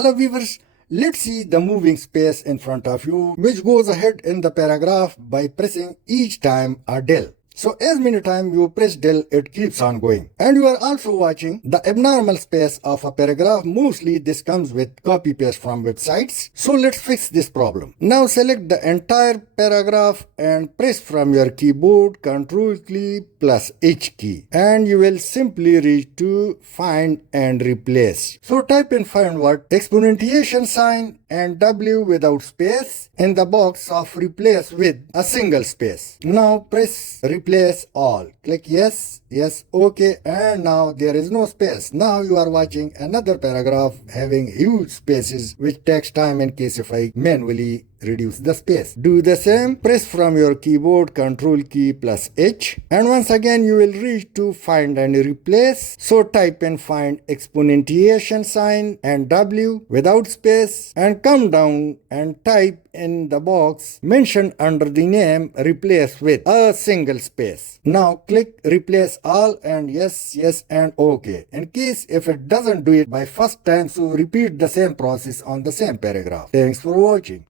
Hello viewers, let's see the moving space in front of you which goes ahead in the paragraph by pressing each time a del. So as many times you press del, it keeps on going. And you are also watching the abnormal space of a paragraph. Mostly this comes with copy paste from websites. So let's fix this problem. Now select the entire paragraph and press from your keyboard Ctrl key plus H key. And you will simply reach to find and replace. So type in find what? Exponentiation sign and W without space in the box of replace with a single space. Now press replace all. Click yes, yes, okay, and now there is no space. Now you are watching another paragraph having huge spaces which takes time in case if I manually reduce the space. Do the same, press from your keyboard Ctrl key plus H, and once again you will reach to find and replace. So type in find exponentiation sign and W without space and come down and type in the box mentioned under the name replace with a single space. Now click replace all and yes, yes and okay. In case if it doesn't do it by first time, so repeat the same process on the same paragraph. Thanks for watching.